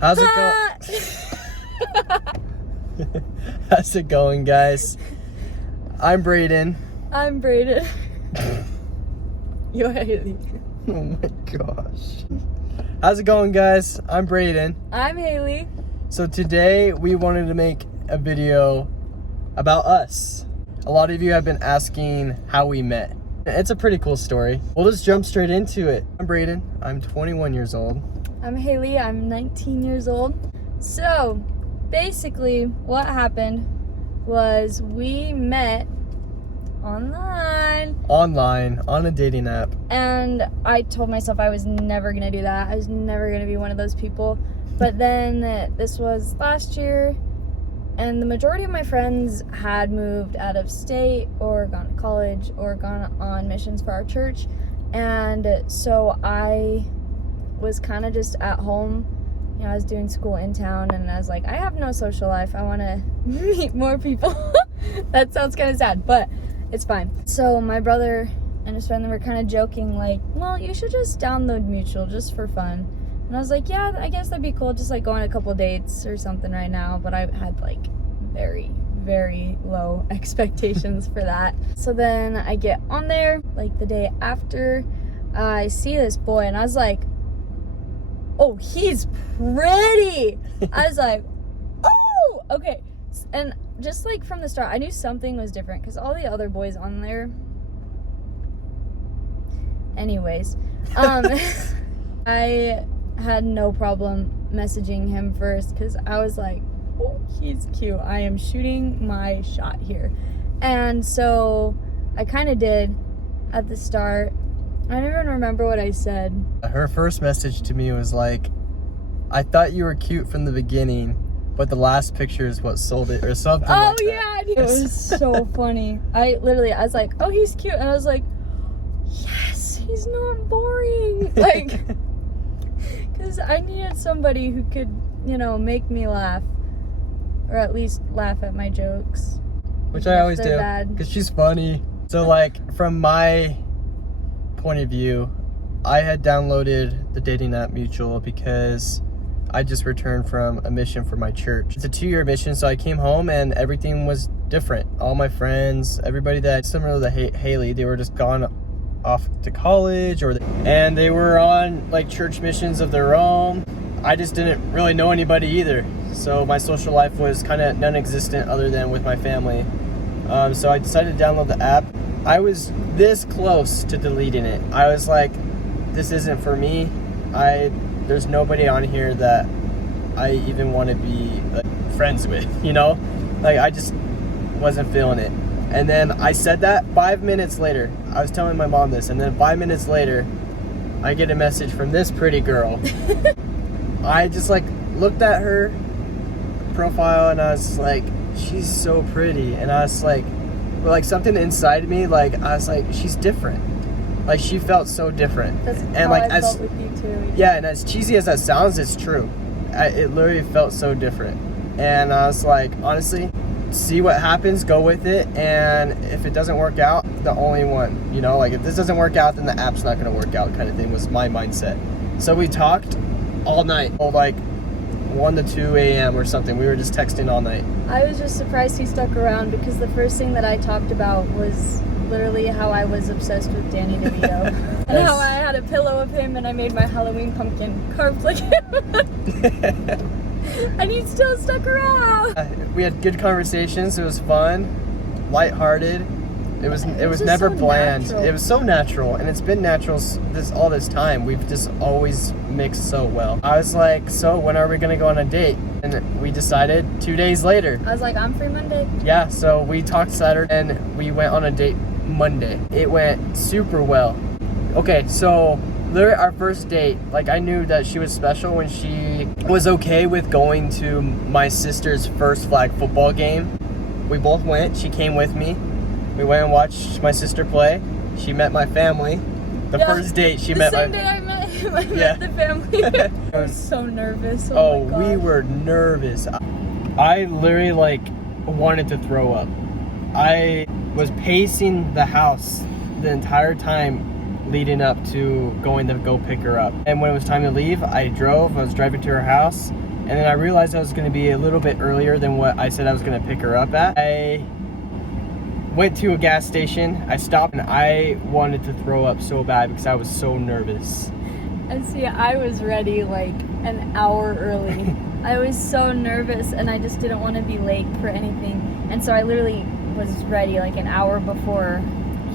How's it going? How's it going, guys? I'm Braden. I'm Braden. You're Hailee. Oh my gosh. How's it going, guys? I'm Braden. I'm Hailee. So today we wanted to make a video about us. A lot of you have been asking how we met. It's a pretty cool story. We'll just jump straight into it. I'm Braden. I'm 21 years old. I'm Hailee. I'm 19 years old. So, basically, what happened was we met online On a dating app. and I told myself I was never gonna do that. I was never gonna be one of those people. But then this was last year, and the majority of my friends had moved out of state or gone to college or gone on missions for our church, and so I was kind of just at home. You know, I was doing school in town, and I was like, I have no social life. I want to meet more people. That sounds kind of sad, but it's fine. So my brother and his friend were kind of joking, like, well, you should just download Mutual just for fun. And I was like, yeah, I guess that'd be cool. Just like go on a couple dates or something right now. But I had like very, very low expectations for that. So then I get on there like the day after. I see this boy and I was like, oh, he's pretty. I was like, oh, okay. And just like from the start, I knew something was different because all the other boys on there. Anyways, I had no problem messaging him first because I was like, oh, he's cute. I am shooting my shot here. And so I kind of did at the start. I don't even remember what I said. Her first message to me was like, I thought you were cute from the beginning, but the last picture is what sold it, or something. Oh, like yeah. It was so funny. I was like, oh, he's cute. And I was like, yes, he's not boring. Like, because I needed somebody who could, you know, make me laugh, or at least laugh at my jokes. Which I always do, bad. because she's funny. So like, from my point of view, I had downloaded the dating app Mutual because I just returned from a mission for my church. It's a 2-year mission, so I came home and everything was different. All my friends, everybody that similar to Hailee, they were just gone off to college, and they were on like church missions of their own. I just didn't really know anybody either, so my social life was kind of non-existent other than with my family. So I decided to download the app. I was this close to deleting it. I was like, this isn't for me. There's nobody on here that I even want to be like, friends with, you know? Like, I just wasn't feeling it. And then I said that 5 minutes later. I was telling my mom this, and then 5 minutes later, I get a message from this pretty girl. I just like looked at her profile and I was like, she's so pretty. And I was like, but like something inside me, like I was like, she's different. Like she felt so different. That's and how like I felt with you too. Yeah, and as cheesy as that sounds, it's true. It literally felt so different. And I was like, honestly, see what happens, go with it, and if it doesn't work out, the only one, you know, like if this doesn't work out, then the app's not going to work out, kind of thing was my mindset. So we talked all night, like 1 to 2 a.m. or something. We were just texting all night. I was just surprised he stuck around because the first thing that I talked about was literally how I was obsessed with Danny DeVito. And how I had a pillow of him and I made my Halloween pumpkin carved like him. And he still stuck around. We had good conversations. It was fun, lighthearted. It was never so bland. natural. It was so natural, and it's been natural all this time. We've just always mixed so well. I was like, so when are we gonna go on a date? And we decided 2 days later. I was like, I'm free Monday. Yeah, so we talked Saturday and we went on a date Monday. It went super well. Okay, so literally our first date, like I knew that she was special when she was okay with going to my sister's first flag football game. We both went. She came with me. We went and watched my sister play. She met my family. The first date she met my... The same day I met him, I met the family. I was so nervous. Oh my God. We were nervous. I literally like wanted to throw up. I was pacing the house the entire time leading up to going to go pick her up. And when it was time to leave, I was driving to her house, And then I realized I was going to be a little bit earlier than what I said I was going to pick her up at. I went to a gas station, I stopped, and I wanted to throw up so bad because I was so nervous. And see, I was ready like an hour early. I was so nervous and I just didn't want to be late for anything. And so I literally was ready like an hour before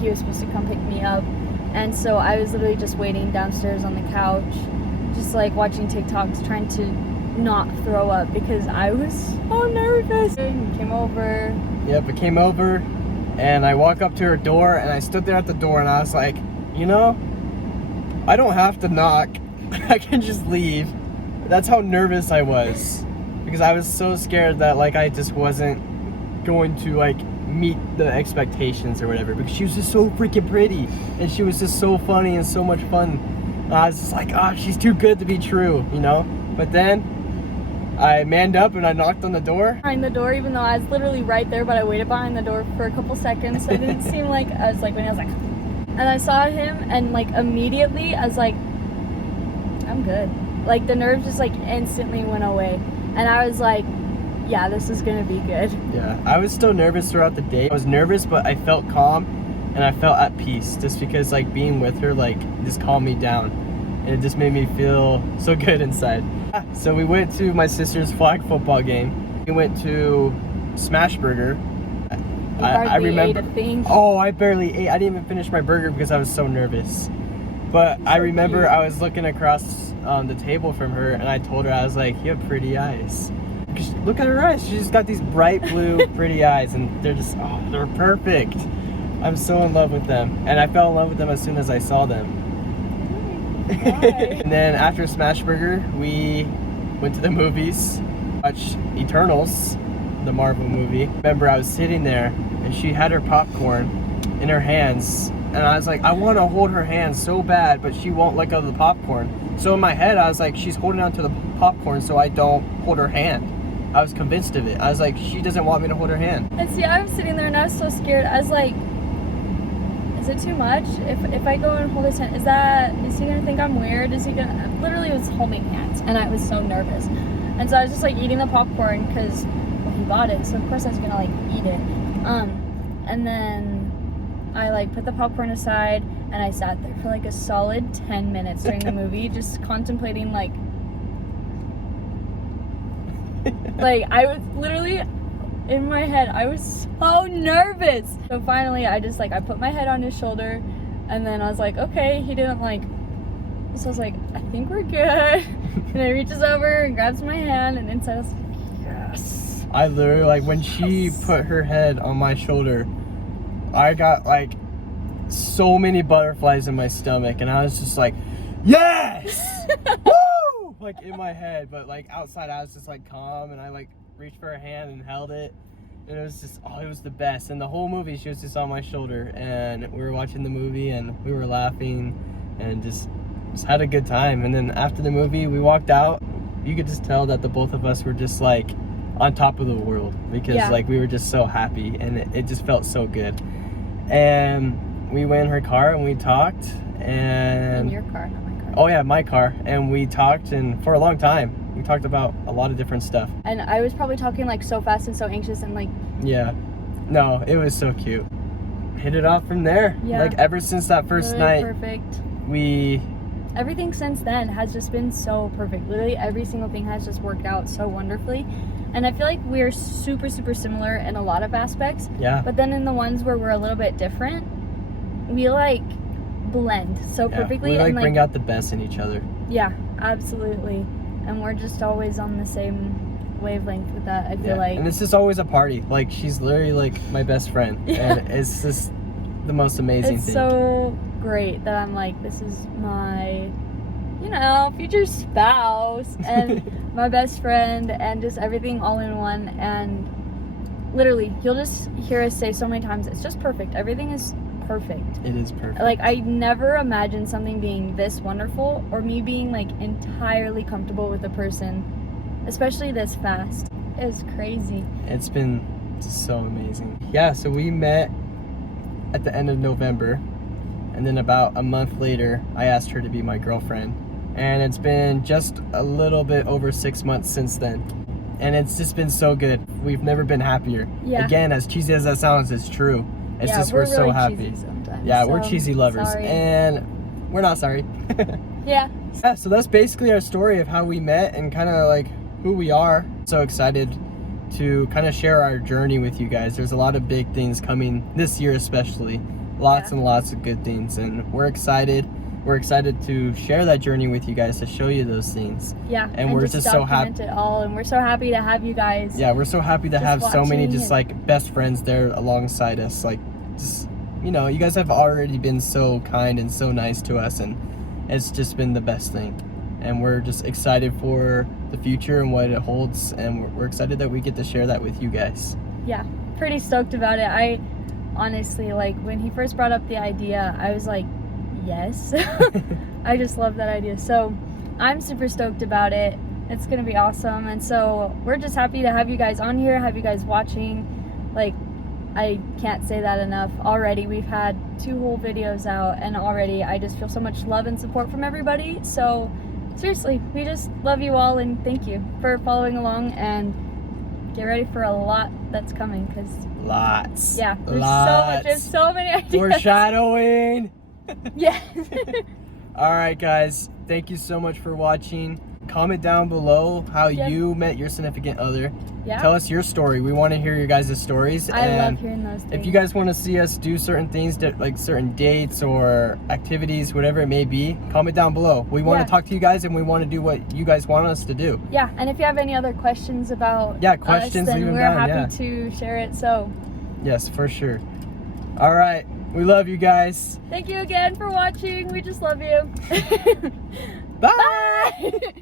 he was supposed to come pick me up. And so I was literally just waiting downstairs on the couch, just like watching TikToks, trying to not throw up because I was so nervous. And he came over. Yep, it came over, and I walk up to her door, and I stood there at the door, and I was like, you know, I don't have to knock. I can just leave. That's how nervous I was, because I was so scared that like I just wasn't going to like meet the expectations or whatever, because she was just so freaking pretty, and she was just so funny and so much fun. And I was just like, oh, she's too good to be true, you know? But then I manned up and I knocked on the door. Behind the door, even though I was literally right there, but I waited behind the door for a couple seconds, so it didn't seem like I was like, when I was like, and I saw him, and like immediately I was like, I'm good. Like the nerves just like instantly went away, and I was like, yeah, this is gonna be good. Yeah, I was still nervous throughout the day. I was nervous, but I felt calm and I felt at peace, just because like being with her like just calmed me down, and it just made me feel so good inside. So we went to my sister's flag football game. We went to Smash Burger. I remember. Ate a thing. Oh, I barely ate. I didn't even finish my burger because I was so nervous. But I remember cute. I was looking across the table from her, and I told her, I was like, you have pretty eyes. Look at her eyes. She's just got these bright blue pretty eyes, and they're just, oh, they're perfect. I'm so in love with them, and I fell in love with them as soon as I saw them. And then after Smash Burger, we went to the movies, watched Eternals, the Marvel movie. Remember, I was sitting there, and she had her popcorn in her hands, and I was like, I want to hold her hand so bad, but she won't let go of the popcorn. So in my head, I was like, she's holding on to the popcorn so I don't hold her hand. I was convinced of it. I was like, she doesn't want me to hold her hand. And see, I was sitting there and I was so scared. I was like, is it too much? If I go and hold his hand, is he gonna think I'm weird? Is he gonna, I literally was holding hands, and I was so nervous. And so I was just like eating the popcorn because, well, he bought it, so of course I was gonna like eat it. And then I like put the popcorn aside, and I sat there for like a solid 10 minutes during the movie, just contemplating like I was literally, in my head, I was so nervous. So finally, I put my head on his shoulder, and then I was like, okay, he didn't like, so I was like, I think we're good. And he reaches over and grabs my hand, and inside I was like, yes. I literally, like, when she put her head on my shoulder, I got like so many butterflies in my stomach, and I was just like, yes! Woo! Like in my head, but like outside I was just like calm, and I like reached for her hand and held it, and it was just, oh, it was the best. And the whole movie she was just on my shoulder, and we were watching the movie and we were laughing and just had a good time. And then after the movie we walked out, you could just tell that the both of us were just like on top of the world, because like we were just so happy, and it just felt so good. And we went in her car and we talked, and in your car, not my car. Oh yeah, my car. And we talked, and for a long time we talked about a lot of different stuff. And I was probably talking like so fast and so anxious, and like, yeah, no, it was so cute. Hit it off from there. Yeah, like ever since that first really night, perfect. Everything since then has just been so perfect. Literally every single thing has just worked out so wonderfully. And I feel like we're super, super similar in a lot of aspects. Yeah. But then in the ones where we're a little bit different, we like blend so perfectly. We like and, bring out the best in each other. Yeah, absolutely. And we're just always on the same wavelength with that, I feel like. And it's just always a party. Like, she's literally like my best friend. Yeah. And it's just the most amazing thing. It's so great that I'm like, this is my, future spouse and my best friend, and just everything all in one. And literally, you'll just hear us say so many times, it's just perfect. Everything is perfect. It is perfect. Like, I never imagined something being this wonderful, or me being like entirely comfortable with a person, especially this fast. It was crazy. It's been so amazing. Yeah, so we met at the end of November, and then about a month later I asked her to be my girlfriend. and it's been just a little bit over 6 months since then. And it's just been so good. We've never been happier. Yeah. Again, as cheesy as that sounds, it's true. It's Yeah, just we're so really happy. cheesy sometimes, Yeah, we're so cheesy lovers, sorry. and we're not sorry. Yeah. Yeah, so that's basically our story of how we met and kind of like who we are. So excited to kind of share our journey with you guys. There's a lot of big things coming this year, especially lots and lots of good things, and we're excited. We're excited to share that journey with you guys, to show you those things. Yeah, and we're just so happy. document it all, and we're so happy to have you guys. Yeah, we're so happy to just have so many watching just like best friends there alongside us. Like, just, you know, you guys have already been so kind and so nice to us, and it's just been the best thing. And we're just excited for the future and what it holds, and we're excited that we get to share that with you guys. Yeah, pretty stoked about it. I honestly, like, when he first brought up the idea, I was like, yes. I just love that idea. So I'm super stoked about it. It's gonna be awesome. And so we're just happy to have you guys on here, have you guys watching. Like, I can't say that enough. Already we've had 2 whole videos out, and already I just feel so much love and support from everybody. So seriously, we just love you all, and thank you for following along, and get ready for a lot that's coming, because Lots. yeah, there's so many ideas. Foreshadowing. Yeah. All right, guys, thank you so much for watching. Comment down below how you met your significant other. Yeah. Tell us your story. We want to hear your guys' stories. I love hearing those things. If you guys want to see us do certain things, like certain dates or activities, whatever it may be, comment down below. We want to talk to you guys, and we want to do what you guys want us to do. Yeah, and if you have any other questions about questions, us, then leave them we're down, happy to share it. So yes, for sure. All right, we love you guys. thank you again for watching. We just love you. Bye. Bye.